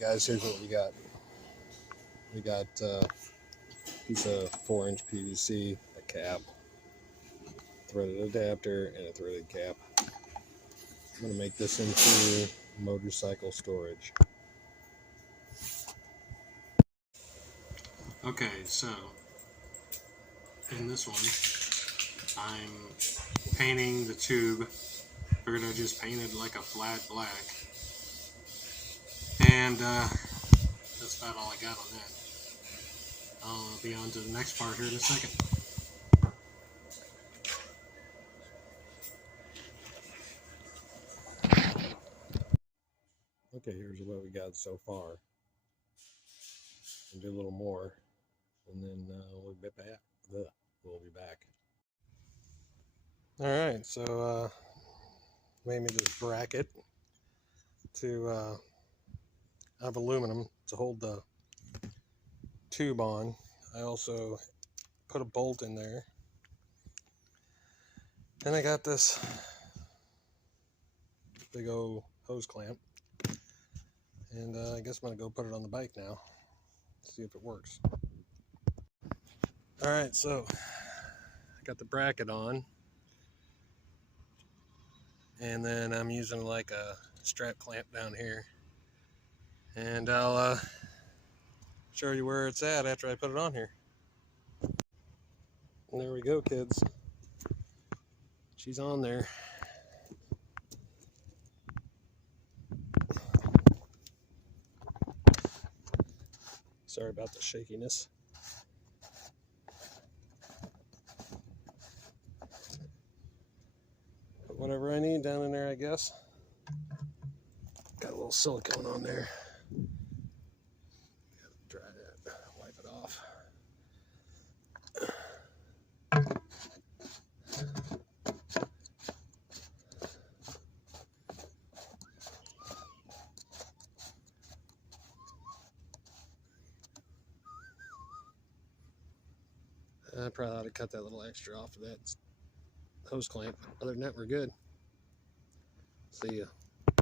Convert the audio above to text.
guys, here's what we got. We got a piece of 4-inch PVC, a cap, threaded adapter, and a threaded cap. I'm going to make this into motorcycle storage. Okay, so in this one, I'm painting the tube. Figured I just painted like a flat black. And that's about all I got on that. I'll be on to the next part here in a second. Okay, here's what we got so far. We'll do a little more, and then we'll be back. We'll be back. All right, so made me this bracket to have aluminum to hold the tube on. I also put a bolt in there, and I got this big old hose clamp, and I guess I'm gonna go put it on the bike now, see if it works. All right, so I got the bracket on, and then I'm using like a strap clamp down here, and I'll show you where it's at after I put it on here. And there we go, kids. She's on there. Sorry about the shakiness. Put whatever I need down in there, I guess. Got a little silicone on there. Dry that, wipe it off. I probably ought to cut that little extra off of that hose clamp. Other than that, we're good. See ya.